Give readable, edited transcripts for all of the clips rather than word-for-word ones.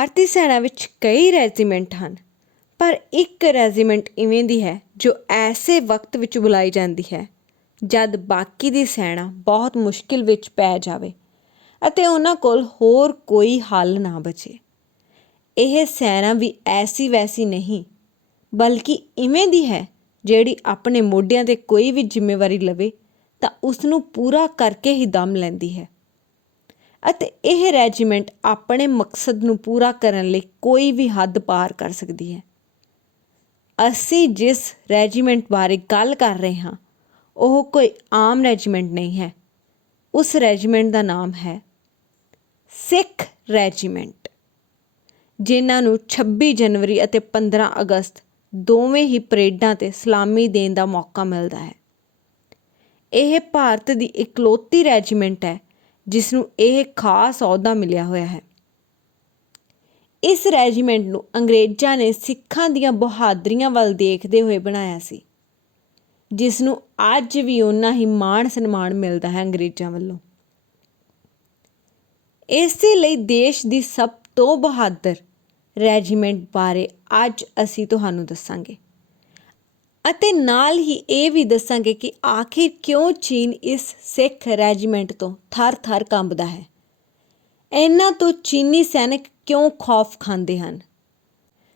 ਭਾਰਤੀ ਸੈਨਾ ਵਿੱਚ ਕਈ ਰੈਜੀਮੈਂਟ ਹਨ, ਪਰ ਇੱਕ ਰੈਜੀਮੈਂਟ ਇਵੇਂ ਦੀ ਹੈ ਜੋ ਐਸੇ ਵਕਤ ਵਿੱਚ ਬੁਲਾਈ ਜਾਂਦੀ ਹੈ ਜਦ ਬਾਕੀ ਦੀ ਸੈਨਾ ਬਹੁਤ ਮੁਸ਼ਕਿਲ ਵਿੱਚ ਪੈ ਜਾਵੇ ਅਤੇ ਉਹਨਾਂ ਕੋਲ ਹੋਰ ਕੋਈ ਹੱਲ ਨਾ ਬਚੇ। ਇਹ ਸੈਨਾ ਵੀ ਐਸੀ ਵੈਸੀ ਨਹੀਂ, ਬਲਕਿ ਇਵੇਂ ਦੀ ਹੈ ਜਿਹੜੀ ਆਪਣੇ ਮੋਢਿਆਂ 'ਤੇ ਕੋਈ ਵੀ ਜ਼ਿੰਮੇਵਾਰੀ ਲਵੇ ਤਾਂ ਉਸ ਨੂੰ ਪੂਰਾ ਕਰਕੇ ਹੀ ਦਮ ਲੈਂਦੀ ਹੈ ਅਤੇ ਇਹ ਰੈਜੀਮੈਂਟ ਆਪਣੇ ਮਕਸਦ ਨੂੰ ਪੂਰਾ ਕਰਨ ਲਈ ਕੋਈ ਵੀ ਹੱਦ ਪਾਰ ਕਰ ਸਕਦੀ ਹੈ। ਅਸੀਂ ਜਿਸ ਰੈਜੀਮੈਂਟ ਬਾਰੇ ਗੱਲ ਕਰ ਰਹੇ ਹਾਂ ਉਹ ਕੋਈ ਆਮ ਰੈਜੀਮੈਂਟ ਨਹੀਂ ਹੈ। ਉਸ ਰੈਜੀਮੈਂਟ ਦਾ ਨਾਮ ਹੈ ਸਿੱਖ ਰੈਜੀਮੈਂਟ, ਜਿਨ੍ਹਾਂ ਨੂੰ 26 ਜਨਵਰੀ ਅਤੇ 15 ਅਗਸਤ ਦੋਵੇਂ ਹੀ ਪਰੇਡਾਂ 'ਤੇ ਸਲਾਮੀ ਦੇਣ ਦਾ ਮੌਕਾ ਮਿਲਦਾ ਹੈ। ਇਹ ਭਾਰਤ ਦੀ ਇਕਲੌਤੀ ਰੈਜੀਮੈਂਟ ਹੈ ਜਿਸ ਨੂੰ ਇਹ ਖਾਸ ਅਹੁਦਾ ਮਿਲਿਆ ਹੋਇਆ ਹੈ। ਇਸ ਰੈਜੀਮੈਂਟ ਨੂੰ ਅੰਗਰੇਜ਼ਾਂ ਨੇ ਸਿੱਖਾਂ ਦੀਆਂ ਬਹਾਦਰੀਆਂ ਵੱਲ ਦੇਖਦੇ ਹੋਏ ਬਣਾਇਆ ਸੀ, ਜਿਸ ਨੂੰ ਅੱਜ ਵੀ ਓਨਾ ਹੀ ਮਾਣ ਸਨਮਾਨ ਮਿਲਦਾ ਹੈ ਅੰਗਰੇਜ਼ਾਂ ਵੱਲੋਂ। ਇਸੇ ਲਈ ਦੇਸ਼ ਦੀ ਸਭ ਤੋਂ ਬਹਾਦਰ ਰੈਜੀਮੈਂਟ ਬਾਰੇ ਅੱਜ ਅਸੀਂ ਤੁਹਾਨੂੰ ਦੱਸਾਂਗੇ ਅਤੇ ਨਾਲ ਹੀ ਇਹ ਵੀ ਦੱਸਾਂਗੇ ਕਿ ਆਖਿਰ ਕਿਉਂ ਚੀਨ ਇਸ ਸਿੱਖ ਰੈਜੀਮੈਂਟ ਤੋਂ ਥਰ-ਥਰ ਕੰਬਦਾ ਹੈ। ਇਹਨਾਂ ਤੋਂ ਚੀਨੀ ਸੈਨਿਕ ਕਿਉਂ ਖੌਫ ਖਾਂਦੇ ਹਨ।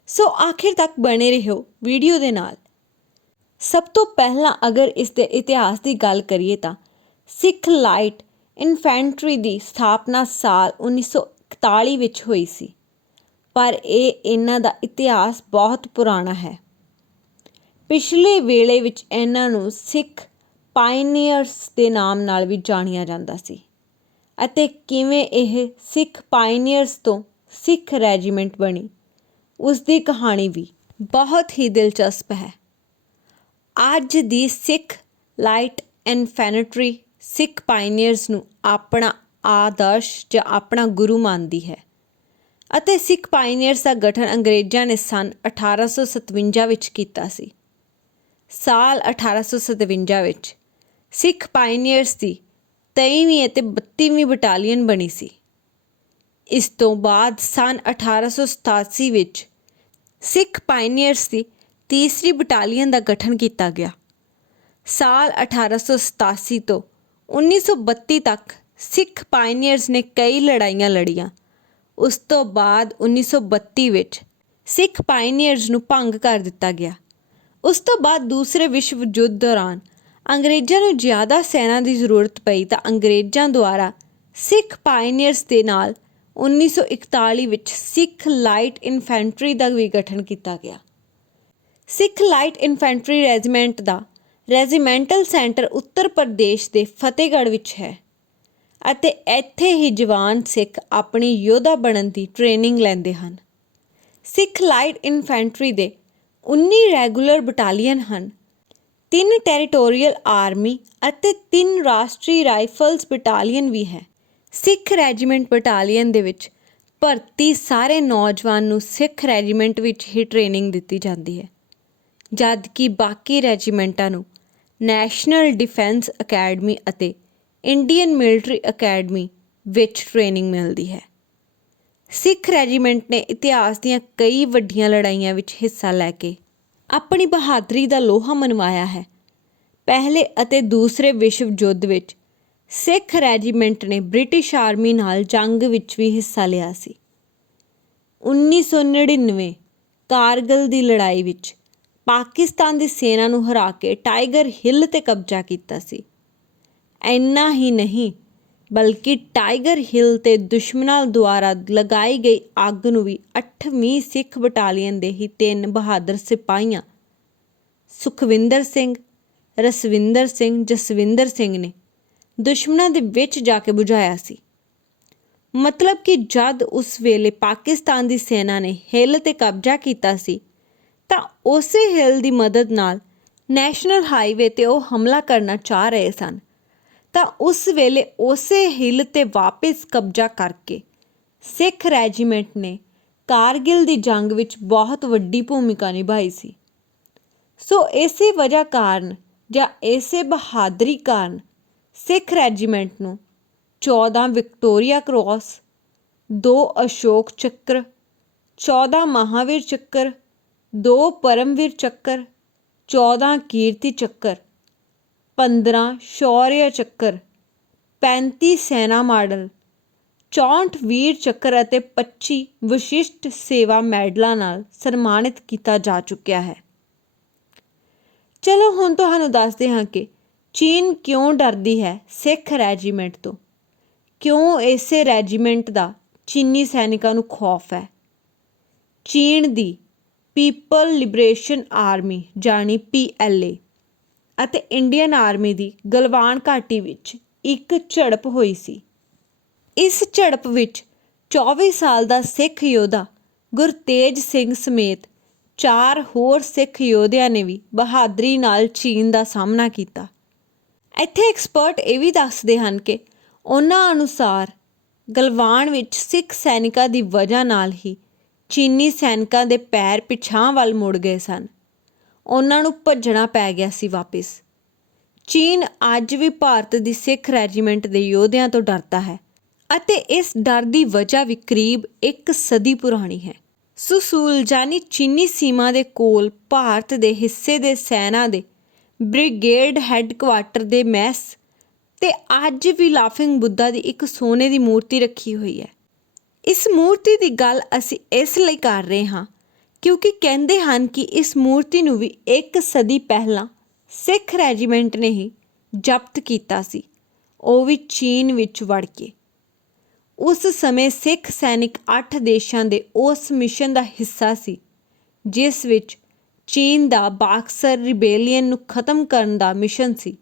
ਸੋ ਆਖਿਰ ਤੱਕ ਬਣੇ ਰਹੋ ਵੀਡੀਓ ਦੇ ਨਾਲ। ਸਭ ਤੋਂ ਪਹਿਲਾਂ ਅਗਰ ਇਸ ਦੇ ਇਤਿਹਾਸ ਦੀ ਗੱਲ ਕਰੀਏ ਤਾਂ ਸਿੱਖ ਲਾਈਟ ਇਨਫੈਂਟਰੀ ਦੀ ਸਥਾਪਨਾ ਸਾਲ 1941 ਵਿੱਚ ਹੋਈ ਸੀ, ਪਰ ਇਹਨਾਂ ਦਾ ਇਤਿਹਾਸ ਬਹੁਤ ਪੁਰਾਣਾ ਹੈ। ਪਿਛਲੇ ਵੇਲੇ ਵਿੱਚ ਇਹਨਾਂ ਨੂੰ ਸਿੱਖ ਪਾਇਨੀਅਰਸ ਦੇ ਨਾਮ ਨਾਲ ਵੀ ਜਾਣਿਆ ਜਾਂਦਾ ਸੀ ਅਤੇ ਕਿਵੇਂ ਇਹ ਸਿੱਖ ਪਾਇਨੀਅਰਸ ਤੋਂ ਸਿੱਖ ਰੈਜੀਮੈਂਟ ਬਣੀ, ਉਸ ਦੀ ਕਹਾਣੀ ਵੀ ਬਹੁਤ ਹੀ ਦਿਲਚਸਪ ਹੈ। ਅੱਜ ਦੀ ਸਿੱਖ ਲਾਈਟ ਇਨਫੈਂਟਰੀ ਸਿੱਖ ਪਾਇਨੀਅਰਸ ਨੂੰ ਆਪਣਾ ਆਦਰਸ਼ ਜਾਂ ਆਪਣਾ ਗੁਰੂ ਮੰਨਦੀ ਹੈ ਅਤੇ ਸਿੱਖ ਪਾਇਨੀਅਰਸ ਦਾ ਗਠਨ ਅੰਗਰੇਜ਼ਾਂ ਨੇ ਸੰਨ 1857 ਵਿੱਚ ਕੀਤਾ ਸੀ। ਸਾਲ 1857 ਵਿੱਚ ਸਿੱਖ ਪਾਇਨੀਅਰਸ ਦੀ 23ਵੀਂ ਅਤੇ 32ਵੀਂ ਬਟਾਲੀਅਨ ਬਣੀ ਸੀ। ਇਸ ਤੋਂ ਬਾਅਦ ਸੰਨ 1887 ਵਿੱਚ ਸਿੱਖ ਪਾਇਨੀਅਰਸ ਦੀ 3 ਬਟਾਲੀਅਨ ਦਾ ਗਠਨ ਕੀਤਾ ਗਿਆ। ਸਾਲ 1887 ਤੋਂ 1932 ਤੱਕ ਸਿੱਖ ਪਾਇਨੀਅਰਸ ਨੇ ਕਈ ਲੜਾਈਆਂ ਲੜੀਆਂ। ਉਸ ਤੋਂ ਬਾਅਦ 1932 ਵਿੱਚ ਸਿੱਖ ਪਾਇਨੀਅਰਸ ਨੂੰ ਭੰਗ ਕਰ ਦਿੱਤਾ ਗਿਆ। ਉਸ ਤੋਂ ਬਾਅਦ ਦੂਸਰੇ ਵਿਸ਼ਵ ਯੁੱਧ ਦੌਰਾਨ ਅੰਗਰੇਜ਼ਾਂ ਨੂੰ ਜ਼ਿਆਦਾ ਸੈਨਾ ਦੀ ਜ਼ਰੂਰਤ ਪਈ ਤਾਂ ਅੰਗਰੇਜ਼ਾਂ ਦੁਆਰਾ ਸਿੱਖ ਪਾਇਨੀਅਰਸ ਦੇ ਨਾਲ 1941 ਵਿੱਚ ਸਿੱਖ ਲਾਈਟ ਇਨਫੈਂਟਰੀ ਦਾ ਵੀ ਗਠਨ ਕੀਤਾ ਗਿਆ। ਸਿੱਖ ਲਾਈਟ ਇਨਫੈਂਟਰੀ ਰੈਜੀਮੈਂਟ ਦਾ ਰੈਜੀਮੈਂਟਲ ਸੈਂਟਰ ਉੱਤਰ ਪ੍ਰਦੇਸ਼ ਦੇ ਫਤਿਹਗੜ੍ਹ ਵਿੱਚ ਹੈ ਅਤੇ ਇੱਥੇ ਹੀ ਜਵਾਨ ਸਿੱਖ ਆਪਣੀ ਯੋਧਾ ਬਣਨ ਦੀ ਟ੍ਰੇਨਿੰਗ ਲੈਂਦੇ ਹਨ। ਸਿੱਖ ਲਾਈਟ ਇਨਫੈਂਟਰੀ ਦੇ 19 ਰੈਗੂਲਰ ਬਟਾਲੀਅਨ ਹਨ, 3 ਟੈਰੀਟੋਰੀਅਲ ਆਰਮੀ ਅਤੇ 3 ਰਾਸ਼ਟਰੀ ਰਾਈਫਲਸ ਬਟਾਲੀਅਨ ਵੀ ਹੈ। ਸਿੱਖ ਰੈਜੀਮੈਂਟ ਬਟਾਲੀਅਨ ਦੇ ਵਿੱਚ ਭਰਤੀ ਸਾਰੇ ਨੌਜਵਾਨ ਨੂੰ ਸਿੱਖ ਰੈਜੀਮੈਂਟ ਵਿੱਚ ਹੀ ਟ੍ਰੇਨਿੰਗ ਦਿੱਤੀ ਜਾਂਦੀ ਹੈ, ਜਦ ਕਿ ਬਾਕੀ ਰੈਜੀਮੈਂਟਾਂ ਨੂੰ ਨੈਸ਼ਨਲ ਡਿਫੈਂਸ ਅਕੈਡਮੀ ਅਤੇ ਇੰਡੀਅਨ ਮਿਲਟਰੀ ਅਕੈਡਮੀ ਵਿੱਚ ਟ੍ਰੇਨਿੰਗ ਮਿਲਦੀ ਹੈ। ਸਿੱਖ ਰੈਜੀਮੈਂਟ ਨੇ ਇਤਿਹਾਸ ਦੀਆਂ ਕਈ ਵੱਡੀਆਂ ਲੜਾਈਆਂ ਵਿੱਚ ਹਿੱਸਾ ਲੈ ਕੇ ਆਪਣੀ ਬਹਾਦਰੀ ਦਾ ਲੋਹਾ ਮਨਵਾਇਆ ਹੈ। ਪਹਿਲੇ ਅਤੇ ਦੂਸਰੇ ਵਿਸ਼ਵ ਯੁੱਧ ਵਿੱਚ ਸਿੱਖ ਰੈਜੀਮੈਂਟ ਨੇ ਬ੍ਰਿਟਿਸ਼ ਆਰਮੀ ਨਾਲ ਜੰਗ ਵਿੱਚ ਵੀ ਹਿੱਸਾ ਲਿਆ ਸੀ। 1999 ਕਾਰਗਿਲ ਦੀ ਲੜਾਈ ਵਿੱਚ ਪਾਕਿਸਤਾਨ ਦੀ ਸੈਨਾ ਨੂੰ ਹਰਾ ਕੇ ਟਾਈਗਰ ਹਿੱਲ 'ਤੇ ਕਬਜ਼ਾ ਕੀਤਾ ਸੀ। ਇੰਨਾ ਹੀ ਨਹੀਂ ਬਲਕਿ ਟਾਈਗਰ ਹਿੱਲ 'ਤੇ ਦੁਸ਼ਮਣਾਂ ਦੁਆਰਾ ਲਗਾਈ ਗਈ ਅੱਗ ਨੂੰ ਵੀ 8ਵੀਂ ਸਿੱਖ ਬਟਾਲੀਅਨ ਦੇ ਹੀ 3 ਬਹਾਦਰ ਸਿਪਾਹੀਆਂ ਸੁਖਵਿੰਦਰ ਸਿੰਘ, ਰਸਵਿੰਦਰ ਸਿੰਘ, ਜਸਵਿੰਦਰ ਸਿੰਘ ਨੇ ਦੁਸ਼ਮਣਾਂ ਦੇ ਵਿੱਚ ਜਾ ਕੇ ਬੁਝਾਇਆ ਸੀ। ਮਤਲਬ ਕਿ ਜਦ ਉਸ ਵੇਲੇ ਪਾਕਿਸਤਾਨ ਦੀ ਸੈਨਾ ਨੇ ਹਿੱਲ 'ਤੇ ਕਬਜ਼ਾ ਕੀਤਾ ਸੀ ਤਾਂ ਉਸੇ ਹਿੱਲ ਦੀ ਮਦਦ ਨਾਲ ਨੈਸ਼ਨਲ ਹਾਈਵੇ 'ਤੇ ਉਹ ਹਮਲਾ ਕਰਨਾ ਚਾਹ ਰਹੇ ਸਨ ਤਾਂ ਉਸ ਵੇਲੇ ਉਸੇ ਹਿੱਲ 'ਤੇ ਵਾਪਸ ਕਬਜ਼ਾ ਕਰਕੇ ਸਿੱਖ ਰੈਜੀਮੈਂਟ ਨੇ ਕਾਰਗਿਲ ਦੀ ਜੰਗ ਵਿੱਚ ਬਹੁਤ ਵੱਡੀ ਭੂਮਿਕਾ ਨਿਭਾਈ ਸੀ। ਸੋ ਇਸੇ ਵਜ੍ਹਾ ਕਾਰਨ ਜਾਂ ਇਸੇ ਬਹਾਦਰੀ ਕਾਰਨ ਸਿੱਖ ਰੈਜੀਮੈਂਟ ਨੂੰ 14 ਵਿਕਟੋਰੀਆ ਕ੍ਰੋਸ, 2 ਅਸ਼ੋਕ ਚੱਕਰ, 14 ਮਹਾਂਵੀਰ ਚੱਕਰ, 2 ਪਰਮਵੀਰ ਚੱਕਰ, 14 ਕੀਰਤੀ ਚੱਕਰ, 15 ਸ਼ੌਰਯ ਚੱਕਰ, 35 ਸੈਨਾ ਮਾਡਲ, 64 ਵੀਰ ਚੱਕਰ ਅਤੇ 25 ਵਿਸ਼ਿਸ਼ਟ ਸੇਵਾ ਮੈਡਲਾਂ ਨਾਲ ਸਨਮਾਨਿਤ ਕੀਤਾ ਜਾ ਚੁੱਕਿਆ ਹੈ। ਚਲੋ ਹੁਣ ਤੁਹਾਨੂੰ ਦੱਸਦੇ ਹਾਂ ਕਿ ਚੀਨ ਕਿਉਂ ਡਰਦੀ ਹੈ ਸਿੱਖ ਰੈਜੀਮੈਂਟ ਤੋਂ, ਕਿਉਂ ਇਸੇ ਰੈਜੀਮੈਂਟ ਦਾ ਚੀਨੀ ਸੈਨਿਕਾਂ ਨੂੰ ਖੌਫ ਹੈ। ਚੀਨ ਦੀ ਪੀਪਲ ਲਿਬਰੇਸ਼ਨ ਆਰਮੀ ਜਾਣੀ PLA ਅਤੇ ਇੰਡੀਅਨ ਆਰਮੀ ਦੀ ਗਲਵਾਨ ਘਾਟੀ ਵਿੱਚ ਇੱਕ ਝੜਪ ਹੋਈ ਸੀ। ਇਸ ਝੜਪ ਵਿੱਚ 24 ਸਾਲ ਦਾ ਸਿੱਖ ਯੋਧਾ ਗੁਰਤੇਜ ਸਿੰਘ ਸਮੇਤ 4 ਹੋਰ ਸਿੱਖ ਯੋਧਿਆਂ ਨੇ ਵੀ ਬਹਾਦਰੀ ਨਾਲ ਚੀਨ ਦਾ ਸਾਹਮਣਾ ਕੀਤਾ। ਇੱਥੇ ਐਕਸਪਰਟ ਇਹ ਵੀ ਦੱਸਦੇ ਹਨ ਕਿ ਉਹਨਾਂ ਅਨੁਸਾਰ ਗਲਵਾਨ ਵਿੱਚ ਸਿੱਖ ਸੈਨਿਕਾਂ ਦੀ ਵਜ੍ਹਾ ਨਾਲ ਹੀ ਚੀਨੀ ਸੈਨਿਕਾਂ ਦੇ ਪੈਰ ਪਿਛਾਂਹ ਵੱਲ ਮੁੜ ਗਏ ਸਨ। ਉਹਨਾਂ ਨੂੰ ਭੱਜਣਾ ਪੈ ਗਿਆ ਸੀ ਵਾਪਿਸ। ਚੀਨ ਅੱਜ ਵੀ ਭਾਰਤ ਦੀ ਸਿੱਖ ਰੈਜੀਮੈਂਟ ਦੇ ਯੋਧਿਆਂ ਤੋਂ ਡਰਦਾ ਹੈ ਅਤੇ ਇਸ ਡਰ ਦੀ ਵਜ੍ਹਾ ਵੀ ਕਰੀਬ 1 ਸਦੀ ਪੁਰਾਣੀ ਹੈ। ਸੁਸੂਲ ਜਾਨੀ ਚੀਨੀ ਸੀਮਾ ਦੇ ਕੋਲ ਭਾਰਤ ਦੇ ਹਿੱਸੇ ਦੇ ਸੈਨਾ ਦੇ ਬ੍ਰਿਗੇਡ ਹੈੱਡਕੁਆਰਟਰ ਦੇ ਮੈਸ ਤੇ ਅੱਜ ਵੀ ਲਾਫਿੰਗ ਬੁੱਧਾ ਦੀ ਇੱਕ ਸੋਨੇ ਦੀ ਮੂਰਤੀ ਰੱਖੀ ਹੋਈ ਹੈ। ਇਸ ਮੂਰਤੀ ਦੀ ਗੱਲ ਅਸੀਂ ਇਸ ਲਈ ਕਰ ਰਹੇ ਹਾਂ ਕਿਉਂਕਿ ਕਹਿੰਦੇ ਹਨ ਕਿ ਇਸ ਮੂਰਤੀ ਨੂੰ ਵੀ 1 ਸਦੀ ਪਹਿਲਾਂ ਸਿੱਖ ਰੈਜੀਮੈਂਟ ਨੇ ਹੀ ਜ਼ਬਤ ਕੀਤਾ ਸੀ, ਉਹ ਵੀ ਚੀਨ ਵਿੱਚ ਵੜ ਕੇ। ਉਸ ਸਮੇਂ ਸਿੱਖ ਸੈਨਿਕ 8 ਦੇਸ਼ਾਂ ਦੇ ਉਸ ਮਿਸ਼ਨ ਦਾ ਹਿੱਸਾ ਸੀ ਜਿਸ ਵਿੱਚ ਚੀਨ ਦਾ ਬਾਕਸਰ ਰਿਬੇਲੀਅਨ ਨੂੰ ਖਤਮ ਕਰਨ ਦਾ ਮਿਸ਼ਨ ਸੀ।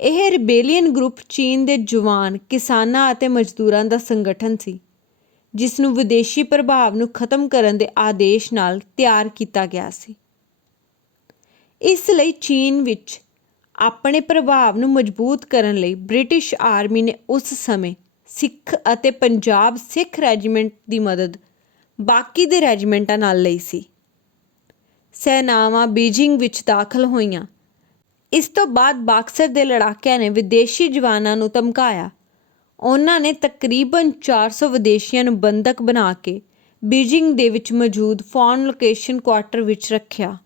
ਇਹ ਰਿਬੇਲੀਅਨ ਗਰੁੱਪ ਚੀਨ ਦੇ ਜਵਾਨ, ਕਿਸਾਨਾਂ ਅਤੇ ਮਜ਼ਦੂਰਾਂ ਦਾ ਸੰਗਠਨ ਸੀ ਜਿਸ ਨੂੰ ਵਿਦੇਸ਼ੀ ਪ੍ਰਭਾਵ ਨੂੰ ਖਤਮ ਕਰਨ ਦੇ ਆਦੇਸ਼ ਨਾਲ ਤਿਆਰ ਕੀਤਾ ਗਿਆ ਸੀ। ਇਸ ਲਈ ਚੀਨ ਵਿੱਚ ਆਪਣੇ ਪ੍ਰਭਾਵ ਨੂੰ ਮਜ਼ਬੂਤ ਕਰਨ ਲਈ ਬ੍ਰਿਟਿਸ਼ ਆਰਮੀ ਨੇ ਉਸ ਸਮੇਂ ਸਿੱਖ ਅਤੇ ਪੰਜਾਬ ਸਿੱਖ ਰੈਜੀਮੈਂਟ ਦੀ ਮਦਦ ਬਾਕੀ ਦੇ ਰੈਜੀਮੈਂਟਾਂ ਨਾਲ ਲਈ ਸੀ। ਸੈਨਾਵਾਂ ਬੀਜਿੰਗ ਵਿੱਚ ਦਾਖਲ ਹੋਈਆਂ। ਇਸ ਤੋਂ ਬਾਅਦ ਬਾਕਸਰ ਦੇ ਲੜਾਕਿਆਂ ਨੇ ਵਿਦੇਸ਼ੀ ਜਵਾਨਾਂ ਨੂੰ ਧਮਕਾਇਆ। ਉਹਨਾਂ ਨੇ ਤਕਰੀਬਨ 400 ਵਿਦੇਸ਼ੀਆਂ ਨੂੰ ਬੰਦਕ ਬਣਾ ਕੇ ਬੀਜਿੰਗ ਦੇ ਵਿੱਚ ਮੌਜੂਦ ਫੌਰਨ ਲੋਕੇਸ਼ਨ ਕੁਆਰਟਰ ਵਿੱਚ ਰੱਖਿਆ।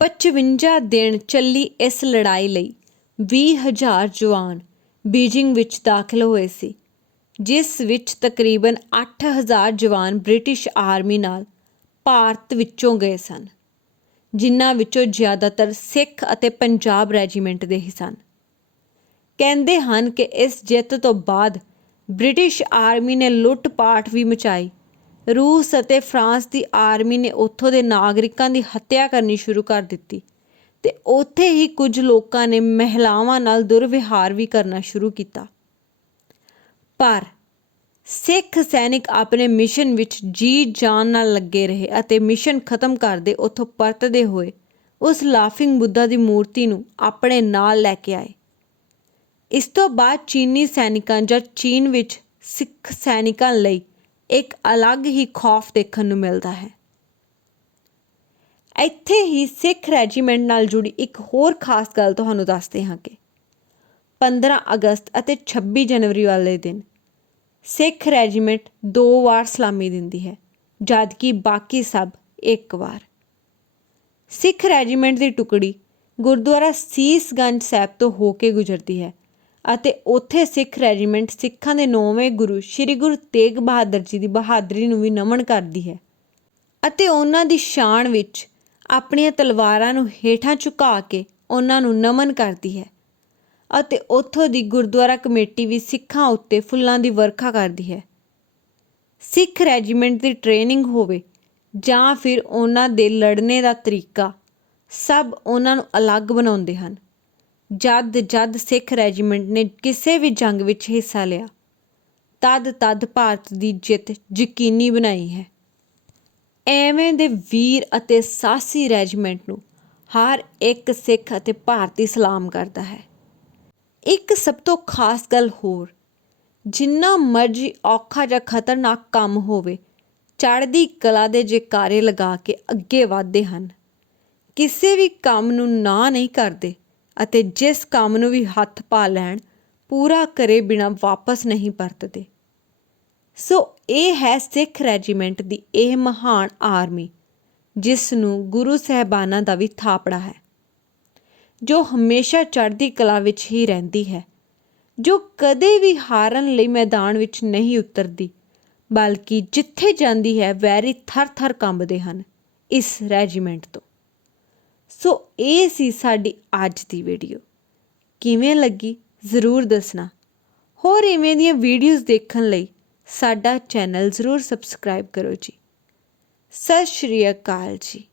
55 ਦਿਨ ਚੱਲੀ ਇਸ ਲੜਾਈ ਲਈ 20,000 ਜਵਾਨ ਬੀਜਿੰਗ ਵਿੱਚ ਦਾਖਲ ਹੋਏ ਸੀ, ਜਿਸ ਵਿੱਚ ਤਕਰੀਬਨ 8,000 ਜਵਾਨ ਬ੍ਰਿਟਿਸ਼ ਆਰਮੀ ਨਾਲ ਭਾਰਤ ਵਿੱਚੋਂ ਗਏ ਸਨ, ਜਿਨ੍ਹਾਂ ਵਿੱਚੋਂ ਜ਼ਿਆਦਾਤਰ ਸਿੱਖ ਅਤੇ ਪੰਜਾਬ ਰੈਜੀਮੈਂਟ ਦੇ ਹੀ ਸਨ। ਕਹਿੰਦੇ ਹਨ ਕਿ ਇਸ ਜਿੱਤ ਤੋਂ ਬਾਅਦ ਬ੍ਰਿਟਿਸ਼ ਆਰਮੀ ਨੇ ਲੁੱਟ-ਪਾਟ ਵੀ ਮਚਾਈ। ਰੂਸ ਅਤੇ ਫਰਾਂਸ ਦੀ ਆਰਮੀ ਨੇ ਉੱਥੋਂ ਦੇ ਨਾਗਰਿਕਾਂ ਦੀ ਹੱਤਿਆ ਕਰਨੀ ਸ਼ੁਰੂ ਕਰ ਦਿੱਤੀ ਤੇ ਉੱਥੇ ਹੀ ਕੁਝ ਲੋਕਾਂ ਨੇ ਮਹਿਲਾਵਾਂ ਨਾਲ ਦੁਰਵਿਹਾਰ ਵੀ ਕਰਨਾ ਸ਼ੁਰੂ ਕੀਤਾ। ਪਰ ਸਿੱਖ ਸੈਨਿਕ ਆਪਣੇ ਮਿਸ਼ਨ ਵਿੱਚ ਜੀ ਜਾਨ ਨਾਲ ਲੱਗੇ ਰਹੇ ਅਤੇ ਮਿਸ਼ਨ ਖਤਮ ਕਰਦੇ ਉੱਥੋਂ ਪਰਤਦੇ ਹੋਏ ਉਸ ਲਾਫਿੰਗ ਬੁੱਧਾ ਦੀ ਮੂਰਤੀ ਨੂੰ ਆਪਣੇ ਨਾਲ ਲੈ ਕੇ ਆਏ। ਇਸ ਤੋਂ ਬਾਅਦ ਚੀਨੀ ਸੈਨਿਕਾਂ ਜਾਂ ਚੀਨ ਵਿੱਚ ਸਿੱਖ ਸੈਨਿਕਾਂ ਲਈ ਇੱਕ ਅਲੱਗ ਹੀ ਖੌਫ ਦੇਖਣ ਨੂੰ ਮਿਲਦਾ ਹੈ। ਇੱਥੇ ਹੀ ਸਿੱਖ ਰੈਜੀਮੈਂਟ ਨਾਲ ਜੁੜੀ ਇੱਕ ਹੋਰ ਖਾਸ ਗੱਲ ਤੁਹਾਨੂੰ ਦੱਸਦੇ ਹਾਂ ਕਿ 15 ਅਗਸਤ ਅਤੇ 26 ਜਨਵਰੀ ਵਾਲੇ ਦਿਨ ਸਿੱਖ ਰੈਜੀਮੈਂਟ 2 ਵਾਰ ਸਲਾਮੀ ਦਿੰਦੀ ਹੈ, ਜਦਕਿ ਬਾਕੀ ਸਭ 1 ਵਾਰ। ਸਿੱਖ ਰੈਜੀਮੈਂਟ ਦੀ ਟੁਕੜੀ ਗੁਰਦੁਆਰਾ ਸੀਸ-ਗੰਜ ਸਾਹਿਬ ਤੋਂ ਹੋ ਕੇ ਗੁਜ਼ਰਦੀ ਹੈ ਅਤੇ ਉੱਥੇ ਸਿੱਖ ਰੈਜੀਮੈਂਟ ਸਿੱਖਾਂ ਦੇ 9ਵੇਂ ਗੁਰੂ ਸ਼੍ਰੀ ਗੁਰੂ ਤੇਗ ਬਹਾਦਰ ਜੀ ਦੀ ਬਹਾਦਰੀ ਨੂੰ ਵੀ ਨਮਨ ਕਰਦੀ ਹੈ ਅਤੇ ਉਹਨਾਂ ਦੀ ਸ਼ਾਨ ਵਿੱਚ ਆਪਣੀਆਂ ਤਲਵਾਰਾਂ ਨੂੰ ਹੇਠਾਂ ਝੁਕਾ ਕੇ ਉਹਨਾਂ ਨੂੰ ਨਮਨ ਕਰਦੀ ਹੈ ਅਤੇ ਉੱਥੋਂ ਦੀ ਗੁਰਦੁਆਰਾ ਕਮੇਟੀ ਵੀ ਸਿੱਖਾਂ ਉੱਤੇ ਫੁੱਲਾਂ ਦੀ ਵਰਖਾ ਕਰਦੀ ਹੈ। ਸਿੱਖ ਰੈਜੀਮੈਂਟ ਦੀ ਟ੍ਰੇਨਿੰਗ ਹੋਵੇ ਜਾਂ ਫਿਰ ਉਹਨਾਂ ਦੇ ਲੜਨੇ ਦਾ ਤਰੀਕਾ, ਸਭ ਉਹਨਾਂ ਨੂੰ ਅਲੱਗ ਬਣਾਉਂਦੇ ਹਨ। ਜਦ ਸਿੱਖ ਰੈਜੀਮੈਂਟ ਨੇ ਕਿਸੇ ਵੀ ਜੰਗ ਵਿੱਚ ਹਿੱਸਾ ਲਿਆ, ਤਦ ਭਾਰਤ ਦੀ ਜਿੱਤ ਯਕੀਨੀ ਬਣਾਈ ਹੈ। ਐਵੇਂ ਦੇ ਵੀਰ ਅਤੇ ਸਾਹਸੀ ਰੈਜੀਮੈਂਟ ਨੂੰ ਹਰ ਇੱਕ ਸਿੱਖ ਅਤੇ ਭਾਰਤੀ ਸਲਾਮ ਕਰਦਾ ਹੈ। ਇੱਕ ਸਭ ਤੋਂ ਖਾਸ ਗੱਲ ਹੋਰ, ਜਿੰਨਾ ਮਰਜ਼ੀ ਔਖਾ ਜਾਂ ਖਤਰਨਾਕ ਕੰਮ ਹੋਵੇ, ਚੜ੍ਹਦੀ ਕਲਾ ਦੇ ਜੈਕਾਰੇ ਲਗਾ ਕੇ ਅੱਗੇ ਵਧਦੇ ਹਨ। ਕਿਸੇ ਵੀ ਕੰਮ ਨੂੰ ਨਾ ਨਹੀਂ ਕਰਦੇ ਅਤੇ ਜਿਸ ਕੰਮ ਨੂੰ ਵੀ ਹੱਥ ਪਾ ਲੈਣ, ਪੂਰਾ ਕਰੇ ਬਿਨਾਂ ਵਾਪਸ ਨਹੀਂ ਪਰਤਦੇ। ਸੋ ਇਹ ਹੈ ਸਿੱਖ ਰੈਜੀਮੈਂਟ ਦੀ ਇਹ ਮਹਾਨ ਆਰਮੀ, ਜਿਸ ਨੂੰ ਗੁਰੂ ਸਾਹਿਬਾਨਾਂ ਦਾ ਵੀ ਥਾਪੜਾ ਹੈ, ਜੋ ਹਮੇਸ਼ਾ ਚੜ੍ਹਦੀ ਕਲਾ ਵਿੱਚ ਹੀ ਰਹਿੰਦੀ ਹੈ, ਜੋ ਕਦੇ ਵੀ ਹਾਰਨ ਲਈ ਮੈਦਾਨ ਵਿੱਚ ਨਹੀਂ ਉਤਰਦੀ, ਬਲਕਿ ਜਿੱਥੇ ਜਾਂਦੀ ਹੈ ਵੈਰੀ ਥਰ-ਥਰ ਕੰਬਦੇ ਹਨ ਇਸ ਰੈਜੀਮੈਂਟ ਤੋਂ। ਸੋ ਇਹ ਸੀ ਸਾਡੀ ਅੱਜ ਦੀ ਵੀਡੀਓ। ਕਿਵੇਂ ਲੱਗੀ ਜ਼ਰੂਰ ਦੱਸਣਾ। ਹੋਰ ਇਵੇਂ ਦੀਆਂ ਵੀਡੀਓਜ਼ ਦੇਖਣ ਲਈ ਸਾਡਾ ਚੈਨਲ ਜ਼ਰੂਰ ਸਬਸਕ੍ਰਾਈਬ ਕਰੋ ਜੀ। ਸਤਿ ਸ਼੍ਰੀ ਅਕਾਲ ਜੀ।